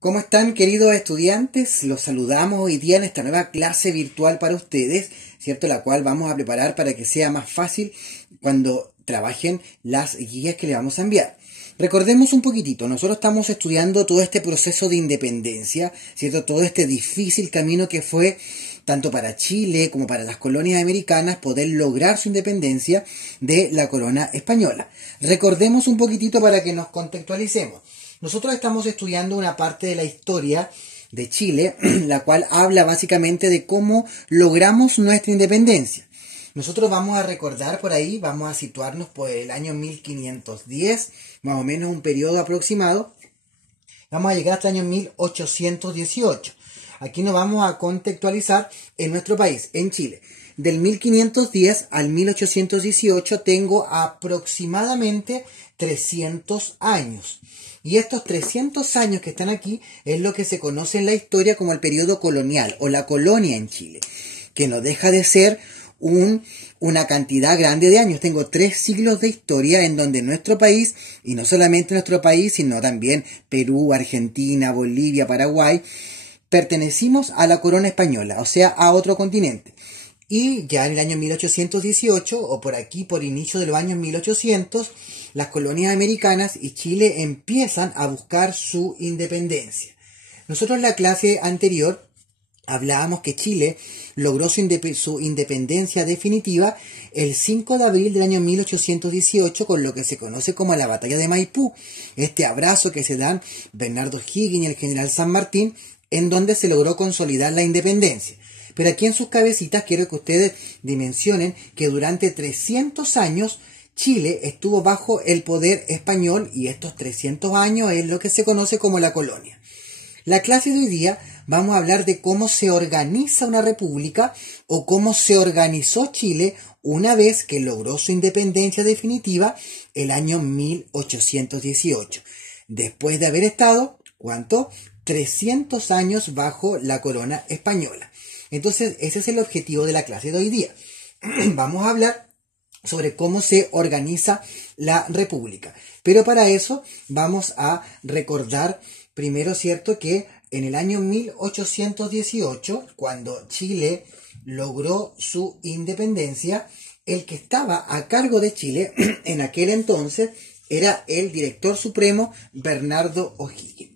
¿Cómo están, queridos estudiantes? Los saludamos hoy día en esta nueva clase virtual para ustedes, ¿cierto? La cual vamos a preparar para que sea más fácil cuando trabajen las guías que le vamos a enviar. Recordemos un poquitito, nosotros estamos estudiando todo este proceso de independencia, ¿cierto? Todo este difícil camino que fue tanto para Chile como para las colonias americanas poder lograr su independencia de la corona española. Recordemos un poquitito para que nos contextualicemos. Nosotros estamos estudiando una parte de la historia de Chile, la cual habla básicamente de cómo logramos nuestra independencia. Nosotros vamos a recordar por ahí, vamos a situarnos por el año 1510, más o menos un periodo aproximado. Vamos a llegar hasta el año 1818. Aquí nos vamos a contextualizar en nuestro país, en Chile. Del 1510 al 1818 tengo aproximadamente 300 años. Y estos 300 años que están aquí es lo que se conoce en la historia como el periodo colonial o la colonia en Chile, que no deja de ser una cantidad grande de años. Tengo 3 siglos de historia en donde nuestro país, y no solamente nuestro país, sino también Perú, Argentina, Bolivia, Paraguay, pertenecimos a la corona española, o sea, a otro continente. Y ya en el año 1818, o por aquí, por inicio de los años 1800, las colonias americanas y Chile empiezan a buscar su independencia. Nosotros en la clase anterior hablábamos que Chile logró su independencia definitiva el 5 de abril del año 1818 con lo que se conoce como la Batalla de Maipú, este abrazo que se dan Bernardo O'Higgins y el general San Martín, en donde se logró consolidar la independencia. Pero aquí en sus cabecitas quiero que ustedes dimensionen que durante 300 años Chile estuvo bajo el poder español y estos 300 años es lo que se conoce como la colonia. La clase de hoy día vamos a hablar de cómo se organiza una república o cómo se organizó Chile una vez que logró su independencia definitiva el año 1818. Después de haber estado, ¿cuánto? 300 años bajo la corona española. Entonces, ese es el objetivo de la clase de hoy día. Vamos a hablar sobre cómo se organiza la república. Pero para eso vamos a recordar primero, ¿cierto?, que en el año 1818, cuando Chile logró su independencia, el que estaba a cargo de Chile en aquel entonces era el director supremo Bernardo O'Higgins.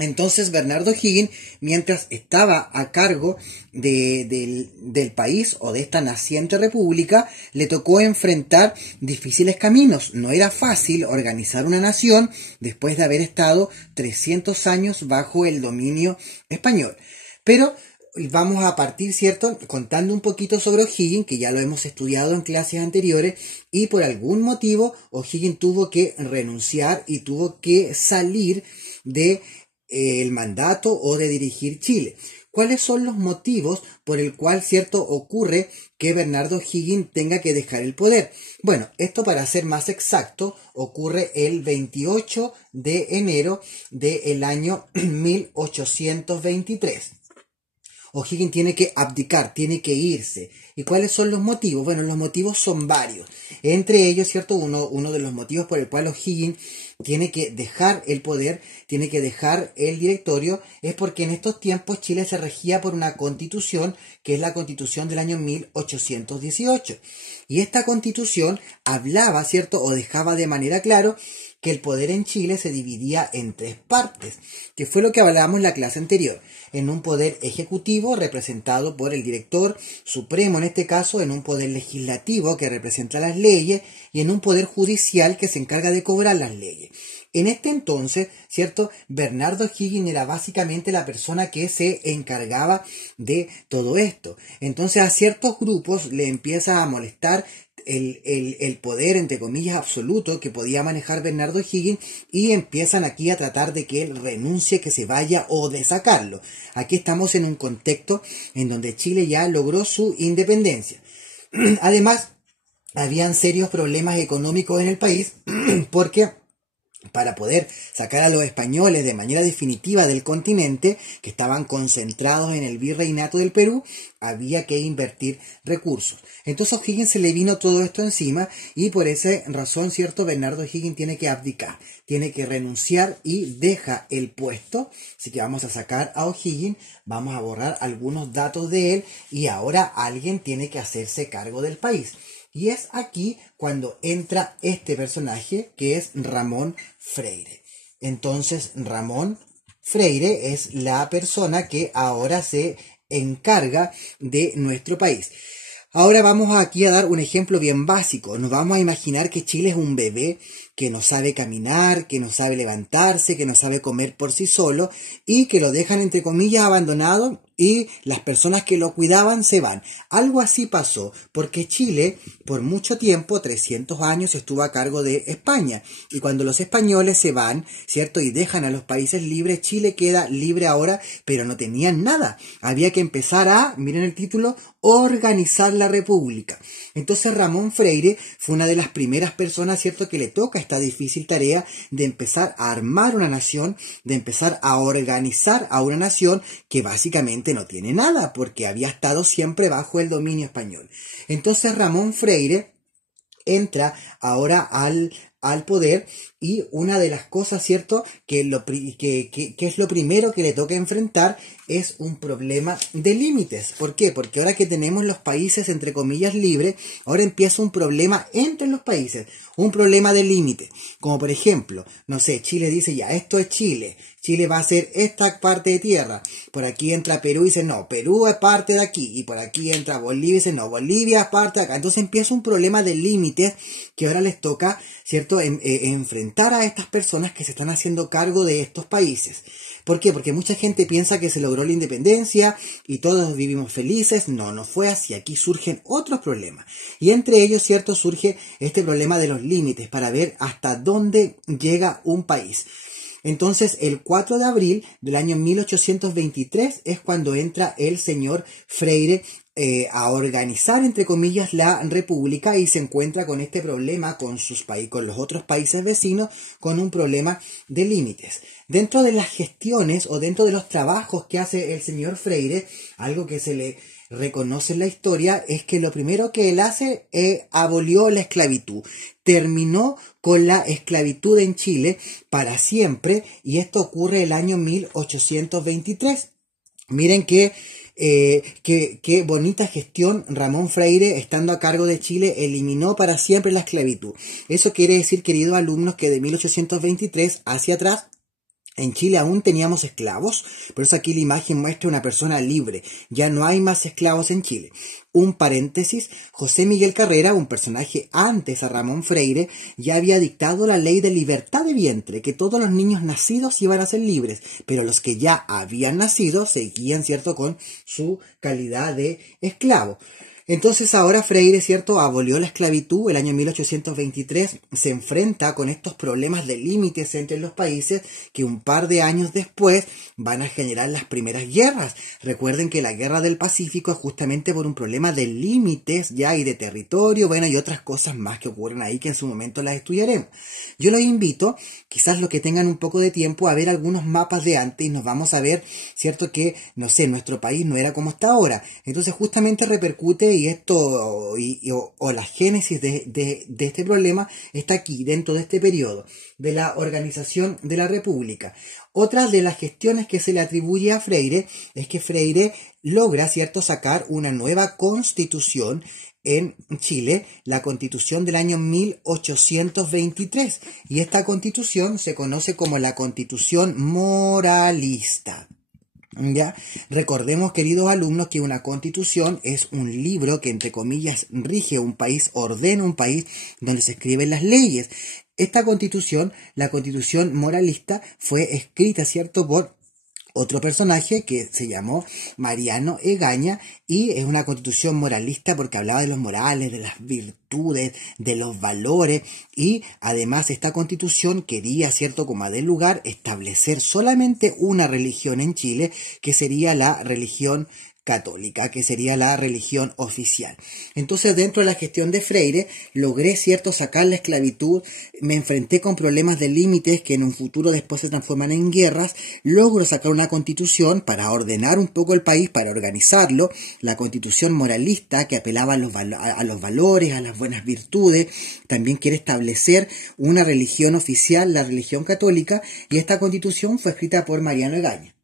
Entonces Bernardo O'Higgins, mientras estaba a cargo del país o de esta naciente república, le tocó enfrentar difíciles caminos. No era fácil organizar una nación después de haber estado 300 años bajo el dominio español. Pero vamos a partir, ¿cierto?, contando un poquito sobre O'Higgins, que ya lo hemos estudiado en clases anteriores, y por algún motivo O'Higgins tuvo que renunciar y tuvo que salir de el mandato o de dirigir Chile. ¿Cuáles son los motivos por el cual, cierto, ocurre que Bernardo O'Higgins tenga que dejar el poder? Bueno, esto, para ser más exacto, ocurre el 28 de enero del año 1823. O'Higgins tiene que abdicar, tiene que irse. ¿Y cuáles son los motivos? Bueno, los motivos son varios. Entre ellos, ¿cierto? Uno de los motivos por el cual O'Higgins tiene que dejar el poder, tiene que dejar el directorio, es porque en estos tiempos Chile se regía por una constitución, que es la constitución del año 1818. Y esta constitución hablaba, ¿cierto?, o dejaba de manera clara que el poder en Chile se dividía en 3 partes, que fue lo que hablábamos en la clase anterior. En un poder ejecutivo representado por el director supremo, en este caso, en un poder legislativo que representa las leyes y en un poder judicial que se encarga de cobrar las leyes. En este entonces, ¿cierto?, Bernardo O'Higgins era básicamente la persona que se encargaba de todo esto. Entonces a ciertos grupos le empieza a molestar el poder, entre comillas, absoluto que podía manejar Bernardo O'Higgins, y empiezan aquí a tratar de que él renuncie, que se vaya o de sacarlo. Aquí estamos en un contexto en donde Chile ya logró su independencia. Además, habían serios problemas económicos en el país porque para poder sacar a los españoles de manera definitiva del continente, que estaban concentrados en el virreinato del Perú, había que invertir recursos. Entonces a O'Higgins se le vino todo esto encima y por esa razón, ¿cierto? Bernardo O'Higgins tiene que abdicar, tiene que renunciar y deja el puesto. Así que vamos a sacar a O'Higgins, vamos a borrar algunos datos de él y ahora alguien tiene que hacerse cargo del país. Y es aquí cuando entra este personaje que es Ramón Freire. Entonces Ramón Freire es la persona que ahora se encarga de nuestro país. Ahora vamos aquí a dar un ejemplo bien básico. Nos vamos a imaginar que Chile es un bebé que no sabe caminar, que no sabe levantarse, que no sabe comer por sí solo y que lo dejan entre comillas abandonado y las personas que lo cuidaban se van. Algo así pasó porque Chile por mucho tiempo, 300 años, estuvo a cargo de España y cuando los españoles se van, ¿cierto? Y dejan a los países libres, Chile queda libre ahora, pero no tenían nada. Había que empezar a, miren el título, organizar la república. Entonces Ramón Freire fue una de las primeras personas, ¿cierto?, que le toca esta difícil tarea de empezar a armar una nación, de empezar a organizar a una nación que básicamente no tiene nada, porque había estado siempre bajo el dominio español. Entonces Ramón Freire entra ahora al poder y una de las cosas, ¿cierto?, que es lo primero que le toca enfrentar es un problema de límites. ¿Por qué? Porque ahora que tenemos los países, entre comillas, libres, ahora empieza un problema entre los países, un problema de límite. Como por ejemplo, no sé, Chile dice ya, esto es Chile. Chile va a ser esta parte de tierra. Por aquí entra Perú y dice, no, Perú es parte de aquí. Y por aquí entra Bolivia y dice, no, Bolivia es parte de acá. Entonces empieza un problema de límites que ahora les toca, ¿cierto?, enfrentar a estas personas que se están haciendo cargo de estos países. ¿Por qué? Porque mucha gente piensa que se logró la independencia y todos vivimos felices. No, no fue así. Aquí surgen otros problemas. Y entre ellos, ¿cierto?, surge este problema de los límites para ver hasta dónde llega un país. Entonces, el 4 de abril del año 1823 es cuando entra el señor Freire a organizar, entre comillas, la república y se encuentra con este problema con los otros países vecinos, con un problema de límites. Dentro de las gestiones o dentro de los trabajos que hace el señor Freire, algo que se le reconoce en la historia es que lo primero que él hace abolió la esclavitud, terminó con la esclavitud en Chile para siempre y esto ocurre el año 1823. Miren qué bonita gestión. Ramón Freire, estando a cargo de Chile, eliminó para siempre la esclavitud. Eso quiere decir, queridos alumnos, que de 1823 hacia atrás en Chile aún teníamos esclavos, por eso aquí la imagen muestra una persona libre. Ya no hay más esclavos en Chile. Un paréntesis, José Miguel Carrera, un personaje antes a Ramón Freire, ya había dictado la ley de libertad de vientre, que todos los niños nacidos iban a ser libres, pero los que ya habían nacido seguían, ¿cierto?, con su calidad de esclavo. Entonces ahora Freire, ¿cierto?, abolió la esclavitud. El año 1823 se enfrenta con estos problemas de límites entre los países que un par de años después van a generar las primeras guerras. Recuerden que la guerra del Pacífico es justamente por un problema de límites ya y de territorio, bueno, y otras cosas más que ocurren ahí que en su momento las estudiaremos. Yo los invito, quizás los que tengan un poco de tiempo, a ver algunos mapas de antes y nos vamos a ver, ¿cierto?, que, no sé, nuestro país no era como está ahora. Entonces justamente repercute y esto o la génesis de este problema está aquí, dentro de este periodo de la organización de la República. Otra de las gestiones que se le atribuye a Freire es que Freire logra, ¿cierto?, sacar una nueva constitución en Chile, la Constitución del año 1823, y esta Constitución se conoce como la Constitución moralista. ¿Ya? Recordemos, queridos alumnos, que una constitución es un libro que, entre comillas, rige un país, ordena un país donde se escriben las leyes. Esta constitución, la constitución moralista, fue escrita, ¿cierto?, por otro personaje que se llamó Mariano Egaña y es una constitución moralista porque hablaba de los morales, de las virtudes, de los valores y además esta constitución quería, ¿cierto?, como a del lugar, establecer solamente una religión en Chile que sería la religión católica, que sería la religión oficial. Entonces, dentro de la gestión de Freire, logré, cierto, sacar la esclavitud, me enfrenté con problemas de límites que en un futuro después se transforman en guerras, logro sacar una constitución para ordenar un poco el país, para organizarlo, la constitución moralista que apelaba a los valores, a las buenas virtudes, también quiere establecer una religión oficial, la religión católica, y esta constitución fue escrita por Mariano Egaña.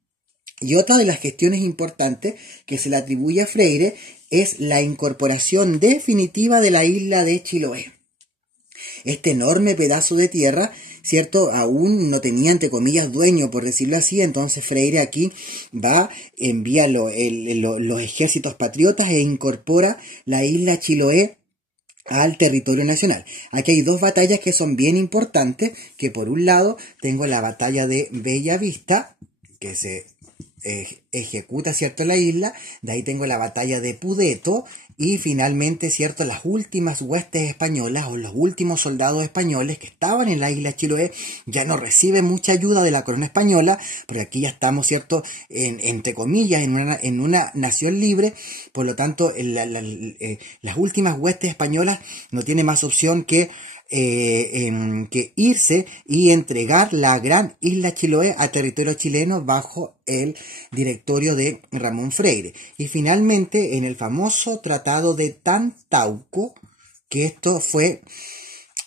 Y otra de las gestiones importantes que se le atribuye a Freire es la incorporación definitiva de la isla de Chiloé. Este enorme pedazo de tierra, ¿cierto? Aún no tenía, entre comillas, dueño, por decirlo así. Entonces Freire aquí envía los ejércitos patriotas e incorpora la isla Chiloé al territorio nacional. Aquí hay dos batallas que son bien importantes, que por un lado tengo la batalla de Bellavista, que se ejecuta, ¿cierto?, la isla. De ahí tengo la batalla de Pudeto y finalmente, ¿cierto?, las últimas huestes españolas o los últimos soldados españoles que estaban en la isla Chiloé ya no reciben mucha ayuda de la corona española, porque aquí ya estamos, ¿cierto?, entre comillas, en una nación libre. Por lo tanto, las últimas huestes españolas no tienen más opción que irse y entregar la gran isla Chiloé a territorio chileno bajo el directorio de Ramón Freire. Y finalmente, en el famoso Tratado de Tantauco, que esto fue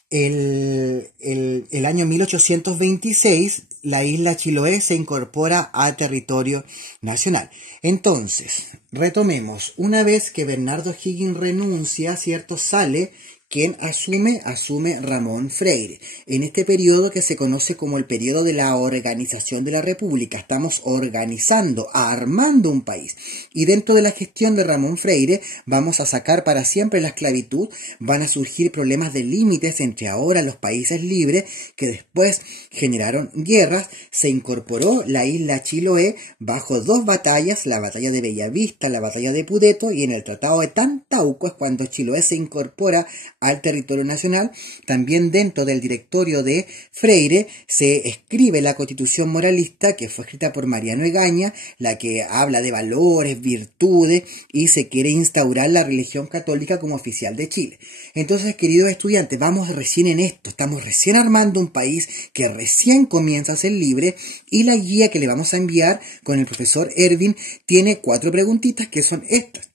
el año 1826, la isla Chiloé se incorpora a territorio nacional. Entonces, retomemos. Una vez que Bernardo O'Higgins renuncia, ¿cierto?, sale. ¿Quién asume? Asume Ramón Freire. En este periodo que se conoce como el periodo de la organización de la República, estamos organizando, armando un país. Y dentro de la gestión de Ramón Freire vamos a sacar para siempre la esclavitud, van a surgir problemas de límites entre ahora los países libres que después generaron guerras, se incorporó la isla Chiloé bajo dos batallas, la batalla de Bellavista, la batalla de Pudeto, y en el Tratado de Tantauco es cuando Chiloé se incorpora al territorio nacional. También dentro del directorio de Freire se escribe la Constitución Moralista, que fue escrita por Mariano Egaña, la que habla de valores, virtudes, y se quiere instaurar la religión católica como oficial de Chile. Entonces, queridos estudiantes, vamos recién en esto, estamos recién armando un país que recién comienza a ser libre, y la guía que le vamos a enviar con el profesor Erwin tiene 4 preguntitas que son estas.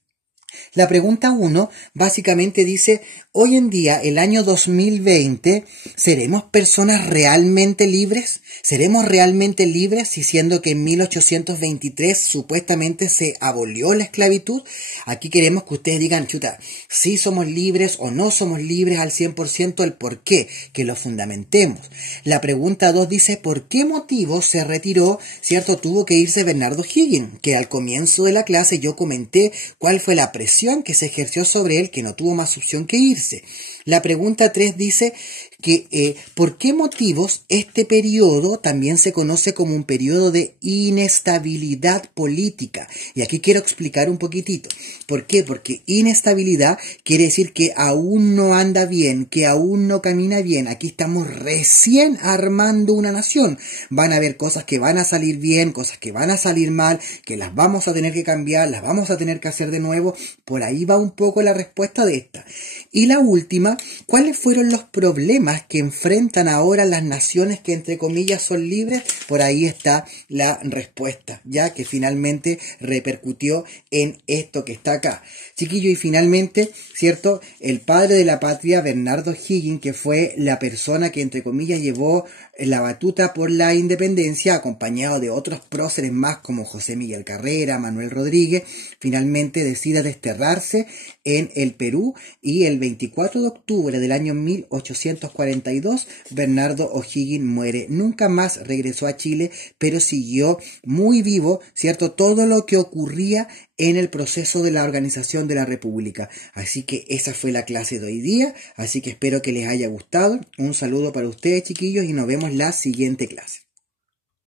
La pregunta 1 básicamente dice: hoy en día, el año 2020, ¿seremos personas realmente libres? ¿Seremos realmente libres si siendo que en 1823 supuestamente se abolió la esclavitud? Aquí queremos que ustedes digan, chuta, si somos libres o no somos libres al 100%, el por qué, que lo fundamentemos. La pregunta 2 dice: ¿por qué motivo se retiró, cierto, tuvo que irse Bernardo O'Higgins? Que al comienzo de la clase yo comenté cuál fue la presión que se ejerció sobre él, que no tuvo más opción que irse. La pregunta 3 dice que ¿por qué motivos este periodo también se conoce como un periodo de inestabilidad política? Y aquí quiero explicar un poquitito. ¿Por qué? Porque inestabilidad quiere decir que aún no anda bien, que aún no camina bien. Aquí estamos recién armando una nación. Van a haber cosas que van a salir bien, cosas que van a salir mal, que las vamos a tener que cambiar, las vamos a tener que hacer de nuevo. Por ahí va un poco la respuesta de esta. Y la última, ¿cuáles fueron los problemas que enfrentan ahora las naciones que entre comillas son libres? Por ahí está la respuesta, ya que finalmente repercutió en esto que está acá. Chiquillo, y finalmente, ¿cierto? El padre de la patria, Bernardo O'Higgins, que fue la persona que entre comillas llevó la batuta por la independencia, acompañado de otros próceres más como José Miguel Carrera, Manuel Rodríguez, finalmente decide desterrarse en el Perú, y el 24 de octubre del año 1842 Bernardo O'Higgins muere. Nunca más regresó a Chile, pero siguió muy vivo, ¿cierto?, todo lo que ocurría en el proceso de la organización de la República. Así que esa fue la clase de hoy día, así que espero que les haya gustado. Un saludo para ustedes, chiquillos, y nos vemos la siguiente clase.